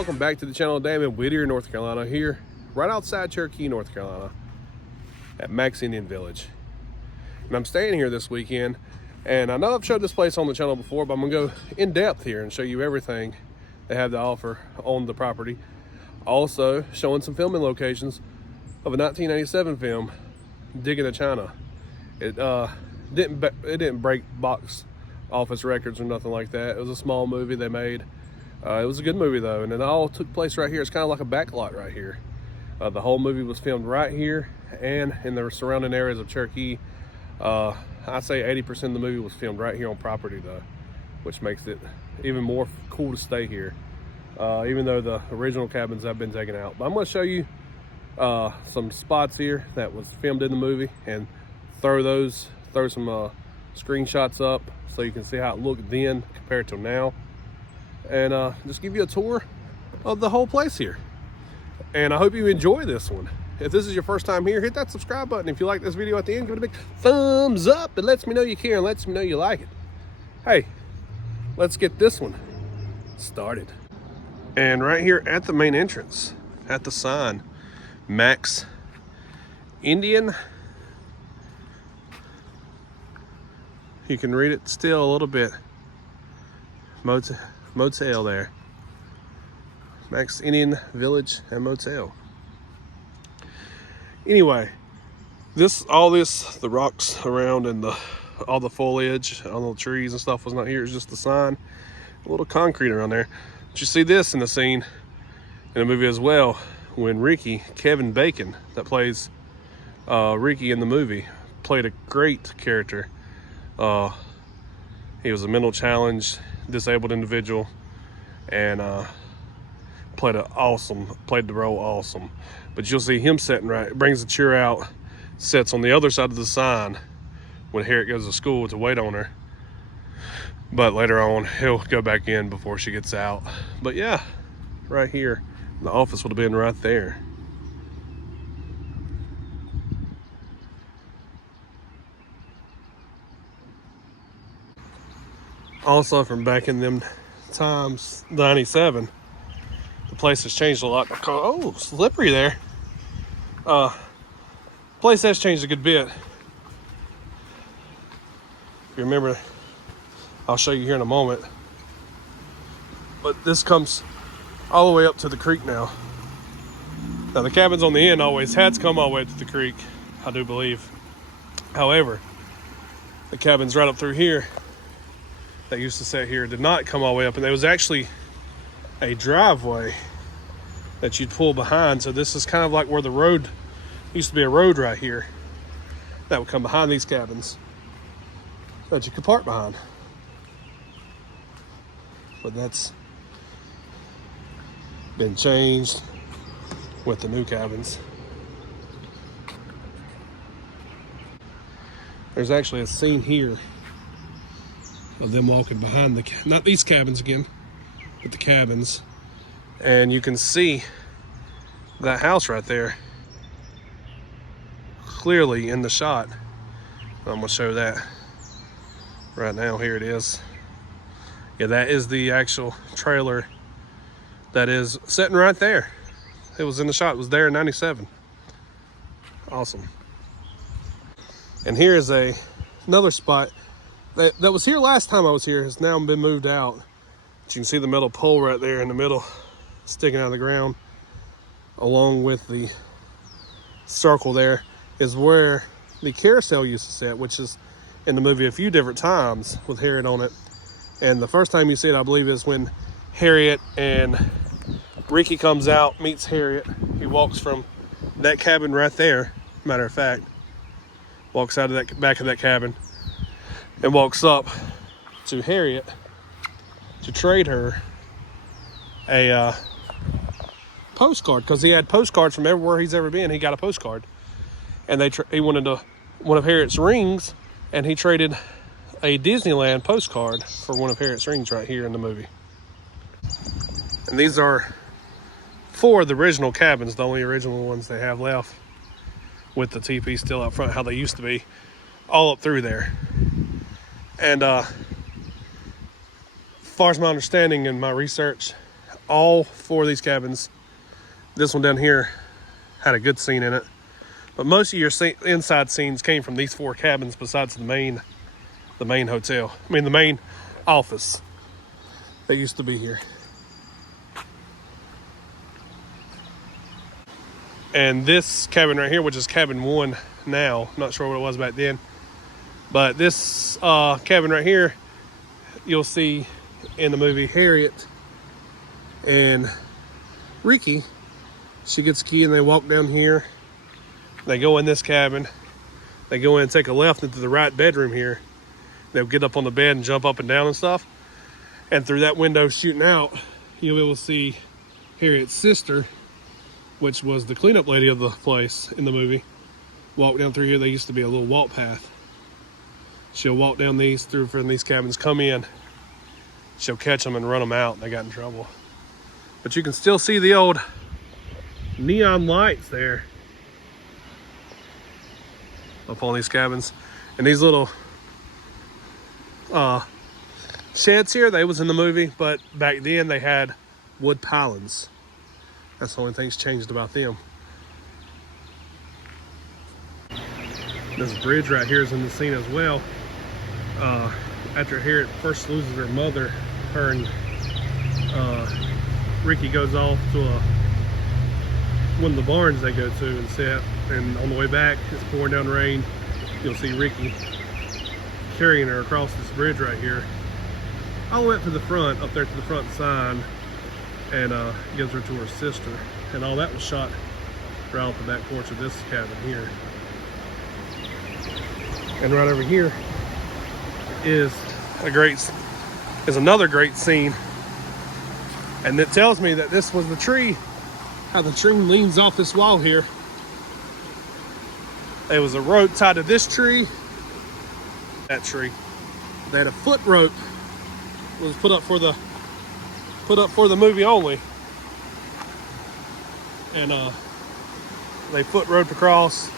welcome back to the channel today. I'm in Whittier, North Carolina, here right outside Cherokee, North Carolina at Max Indian Village. And I'm staying here this weekend, and I know I've showed this place on the channel before, but I'm gonna go in depth here and show you everything they have to offer on the property. Also showing some filming locations of a 1997 film, Digging to China. It didn't break box office records or nothing like that. It was a small movie they made. It was a good movie though, and it all took place right here. It's kind of like a back lot right here. The whole movie was filmed right here and in the surrounding areas of Cherokee. I'd say 80% of the movie was filmed right here on property though, which makes it even more cool to stay here, even though the original cabins have been taken out. But I'm going to show you some spots here that was filmed in the movie and throw some screenshots up so you can see how it looked then compared to now, and just give you a tour of the whole place here. And I hope you enjoy this one. If this is your first time here, hit that subscribe button. If you like this video at the end, give it a big thumbs up. It lets me know you care and lets me know you like it. Hey, let's get this one started. And right here at the main entrance, at the sign, Max Indian. You can read it still a little bit. Motel there. Max Indian Village and Motel. Anyway, the rocks around and all the foliage on the trees and stuff was not here. It's just the sign, a little concrete around there. But you see this in the scene in the movie as well, when Kevin Bacon, that plays Ricky in the movie, played a great character. He was a mental challenged, disabled individual, and played the role awesome. But you'll see him sitting right, brings the chair out, sits on the other side of the sign when Harriet goes to school to wait on her. But later on, he'll go back in before she gets out. But yeah, right here, the office would have been right there. Also, from back in them times, 97, the place has changed a lot. Oh, slippery there. Place has changed a good bit. If you remember, I'll show you here in a moment. But this comes all the way up to the creek now. Now the cabins on the end always had to come all the way to the creek, I do believe. However, the cabins right up through here that used to sit here did not come all the way up, and there was actually a driveway that you'd pull behind. So this is kind of like where the road used to be, a road right here that would come behind these cabins that you could park behind. But that's been changed with the new cabins. There's actually a scene here of them walking behind not these cabins again, but the cabins. And you can see that house right there clearly in the shot. I'm gonna show that right now. Here it is. Yeah, that is the actual trailer that is sitting right there. It was in the shot. It was there in 97. Awesome. And here is another spot that was here last time I was here. Has now been moved out. But you can see the metal pole right there in the middle sticking out of the ground, along with the circle there is where the carousel used to sit, which is in the movie a few different times with Harriet on it. And the first time you see it, I believe, is when Harriet and Ricky comes out, meets Harriet. He walks from that cabin right there, matter of fact, walks out of that back of that cabin and walks up to Harriet to trade her a postcard, because he had postcards from everywhere he's ever been. He got a postcard, and he wanted one of Harriet's rings, and he traded a Disneyland postcard for one of Harriet's rings right here in the movie. And these are 4 of the original cabins, the only original ones they have left, with the teepee still up front, how they used to be, all up through there. And as far as my understanding and my research, all 4 of these cabins. This one down here had a good scene in it. But most of your inside scenes came from these 4 cabins besides the main hotel. I mean, the main office that used to be here. And this cabin right here, which is cabin 1 now, not sure what it was back then, but this cabin right here, you'll see in the movie Harriet and Ricky. She gets a key and they walk down here. They go in this cabin. They go in and take a left into the right bedroom here. They'll get up on the bed and jump up and down and stuff. And through that window shooting out, you'll be able to see Harriet's sister, which was the cleanup lady of the place in the movie, walk down through here. There used to be a little walk path. She'll walk down these through from these cabins, come in. She'll catch them and run them out. They got in trouble. But you can still see the old neon lights there up on these cabins. And these little sheds here, they was in the movie, but back then they had wood pilings. That's the only thing's changed about them. This bridge right here is in the scene as well. After Harriet first loses her mother, her and Ricky goes off to one of the barns they go to and sit. And on the way back, it's pouring down rain. You'll see Ricky carrying her across this bridge right here, all the way up to the front, up there to the front sign, and gives her to her sister. And all that was shot right off the back porch of this cabin here. And right over here is another great scene. And it tells me that this was the tree, how the tree leans off this wall here. There was a rope tied to this tree, that tree. They had a foot rope, was put up for the movie only. And they foot roped across,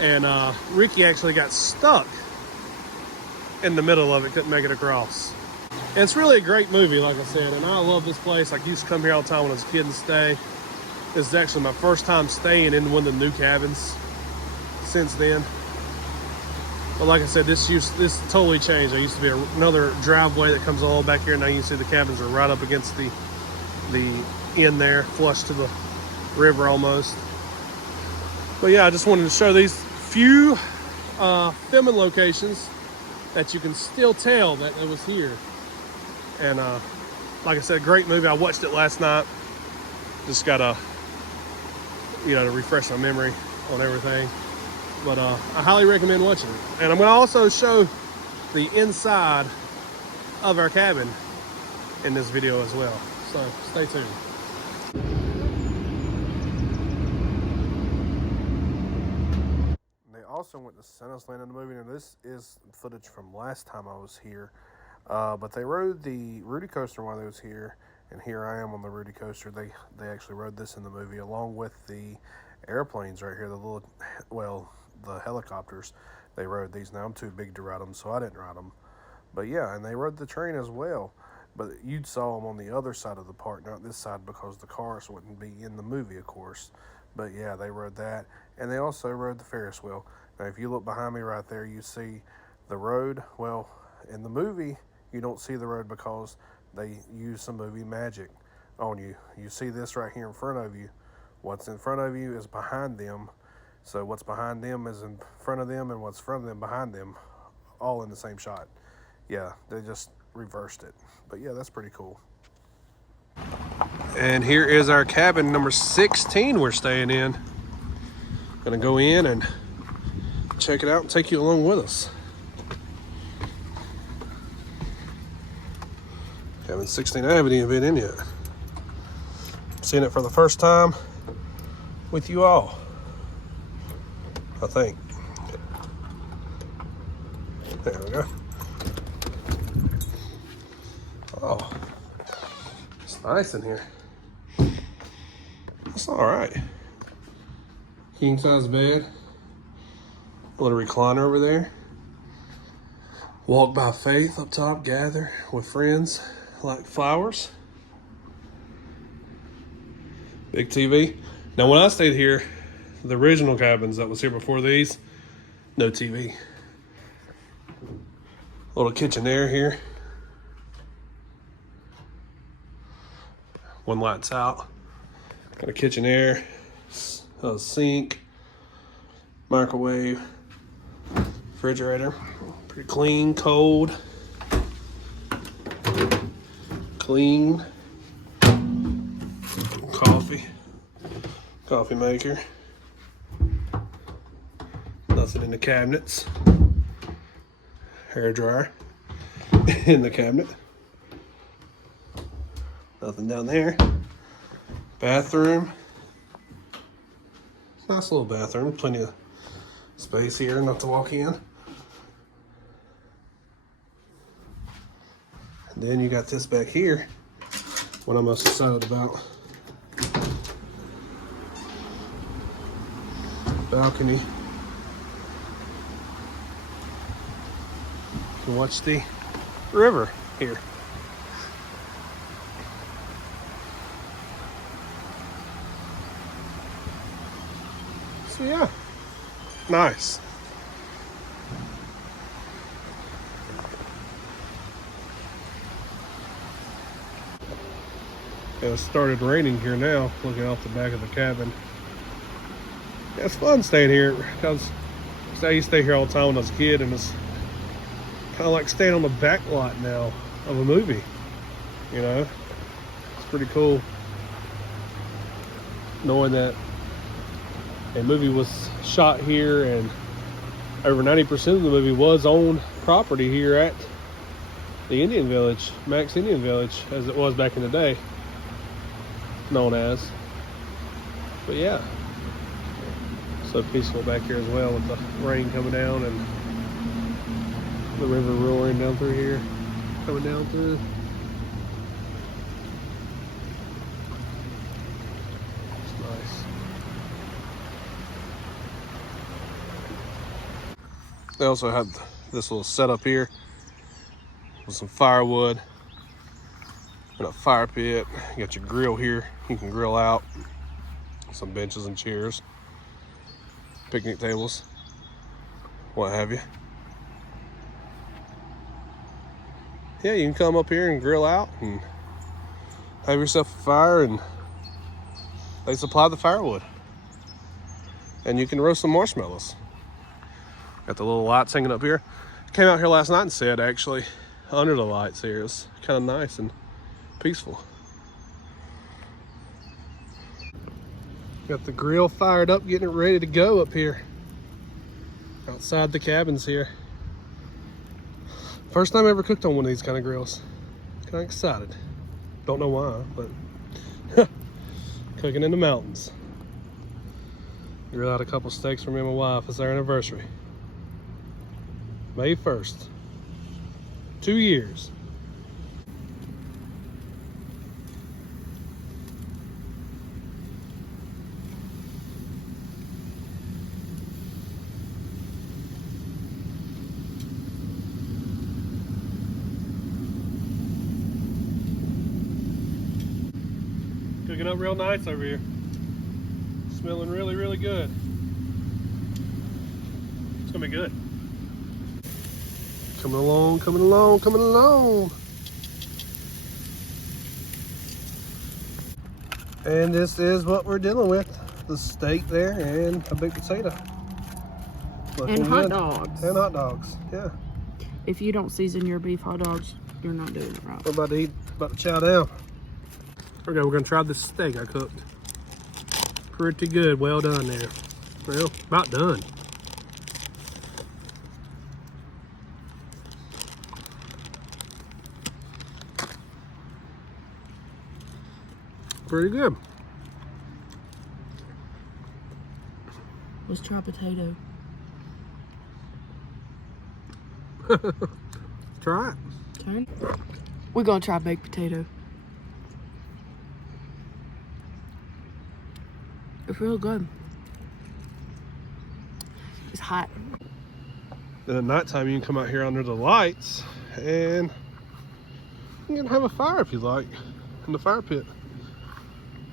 and Ricky actually got stuck in the middle of it, couldn't make it across. And it's really a great movie, like I said, and I love this place. I used to come here all the time when I was a kid and stay. This is actually my first time staying in one of the new cabins since then. But like I said, this totally changed. There used to be another driveway that comes all back here. Now you can see the cabins are right up against the end there, flush to the river almost. But yeah, I just wanted to show these few filming locations that you can still tell that it was here. And like I said, great movie. I watched it last night. Just gotta, to refresh my memory on everything. But I highly recommend watching it. And I'm gonna also show the inside of our cabin in this video as well. So stay tuned. They also went to Sentasland in the movie, and this is footage from last time I was here. But they rode the Rudy coaster while they was here, and here I am on the Rudy coaster. They actually rode this in the movie along with the airplanes right here, the helicopters. They rode these. Now I'm too big to ride them, so I didn't ride them. But yeah, and they rode the train as well. But you'd saw them on the other side of the park, not this side, because the cars wouldn't be in the movie, of course. But yeah, they rode that, and they also rode the Ferris wheel. Now if you look behind me right there, you see the road. Well, in the movie, you don't see the road because they use some movie magic on you. You see this right here in front of you. What's in front of you is behind them. So what's behind them is in front of them, and what's in front of them behind them, all in the same shot. Yeah, they just reversed it. But yeah, that's pretty cool. And here is our cabin number 16 we're staying in. Gonna go in and check it out and take you along with us. Cabin 16, I haven't even been in yet. Seeing it for the first time with you all, I think. There we go. Oh, it's nice in here. It's all right. King size bed. A little recliner over there. Walk by faith up top. Gather with friends like flowers. Big TV. Now when I stayed here, the original cabins that was here before these, no TV. Little kitchenaire here. One light's out. Got a kitchenaire, a sink, microwave, refrigerator. Pretty clean, cold, clean. Coffee maker. Nothing in the cabinets. Hair dryer in the cabinet. Nothing down there. Bathroom. Nice little bathroom. Plenty of space here not to walk in. And then you got this back here. What I'm most excited about. Balcony. You can watch the river here. So yeah, nice. It started raining here now, looking off the back of the cabin. Yeah, it's fun staying here because I used to stay here all the time when I was a kid, and it's kind of like staying on the back lot now of a movie. You know, it's pretty cool knowing that a movie was shot here and over 90% of the movie was on property here at the Indian Village, Max Indian Village, as it was back in the day, known as. But yeah, so peaceful back here as well with the rain coming down and the river roaring down through here, coming down through. It's nice. They also have this little setup here with some firewood and a fire pit. You got your grill here. You can grill out. Some benches and chairs, picnic tables, what have you. Yeah, you can come up here and grill out and have yourself a fire, and they supply the firewood. And you can roast some marshmallows. Got the little lights hanging up here. Came out here last night and sat actually under the lights here. It's kind of nice and peaceful. Got the grill fired up, getting it ready to go up here outside the cabins here. First time I ever cooked on one of these kind of grills. Kind of excited. Don't know why, but cooking in the mountains. Grill out a couple steaks for me and my wife. It's our anniversary. May 1st. 2 years. Cooking up real nice over here. Smelling really, really good. It's gonna be good. Coming along, coming along, coming along. And this is what we're dealing with. The steak there and a baked potato. Looking and hot good. dogs. And hot dogs, yeah. If you don't season your beef hot dogs, you're not doing it right. We're about to chow down. Okay, we're gonna try this steak I cooked. Pretty good, well done there. Well, about done. Pretty good. Let's try potato. Try it. Okay. We're gonna try baked potato. It's real good. It's hot. Then at nighttime you can come out here under the lights and you can have a fire if you like in the fire pit.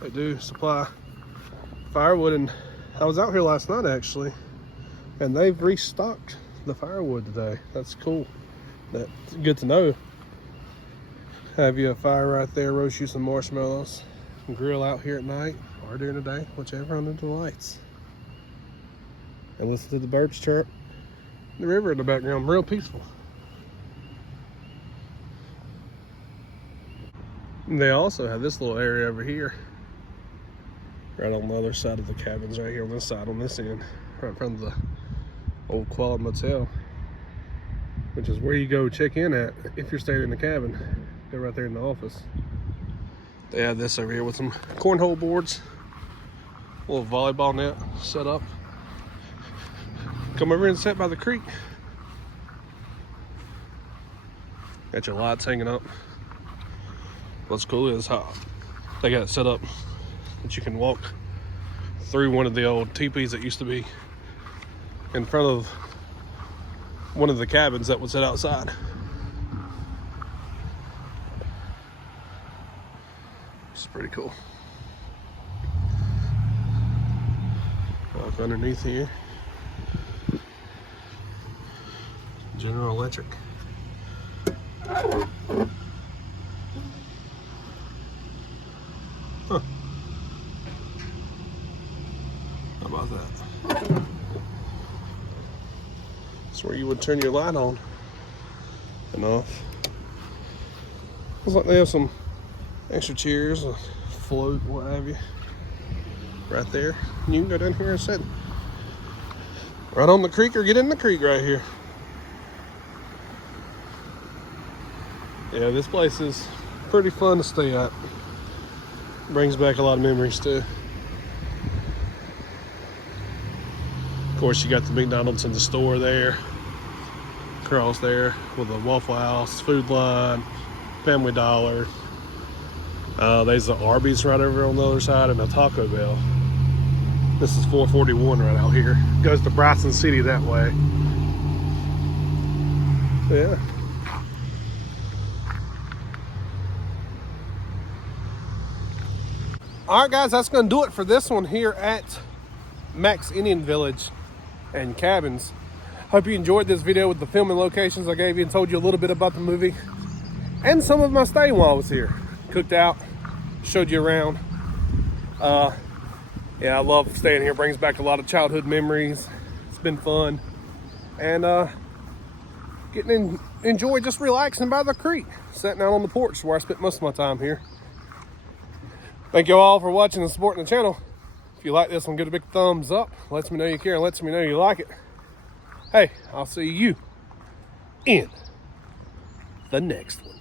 They do supply firewood, and I was out here last night actually, and they've restocked the firewood today. That's cool. That's good to know. Have you a fire right there, roast you some marshmallows, and grill out here at night or during the day, whichever under the lights. And listen to the birds chirp. The river in the background, real peaceful. And they also have this little area over here, right on the other side of the cabins, right here on this side, on this end, right in front of the old Quad Motel, which is where you go check in at if you're staying in the cabin. Go right there in the office. They have this over here with some cornhole boards, a little volleyball net set up. Come over and sit by the creek. Got your lights hanging up. What's cool is how they got it set up that you can walk through one of the old teepees that used to be in front of one of the cabins that was set outside. It's pretty cool. Walk underneath here. General Electric. Huh. How about that? That's where you would turn your light on and off. Looks like they have some extra chairs, a float, what have you, right there. You can go down here and sit right on the creek or get in the creek right here. Yeah, this place is pretty fun to stay at. Brings back a lot of memories too. Of course, you got the McDonald's in the store there, across there with the Waffle House, Food Line, Family Dollar. There's the Arby's right over on the other side and a Taco Bell. This is 441 right out here. Goes to Bryson City that way. Yeah. All right, guys, that's going to do it for this one here at Max Indian Village and Cabins. Hope you enjoyed this video with the filming locations I gave you and told you a little bit about the movie and some of my stay while I was here. Cooked out, showed you around. Yeah, I love staying here. Brings back a lot of childhood memories. It's been fun. And enjoy just relaxing by the creek, sitting out on the porch where I spent most of my time here. Thank you all for watching and supporting the channel. If you like this one, give it a big thumbs up. Lets me know you care and lets me know you like it. Hey, I'll see you in the next one.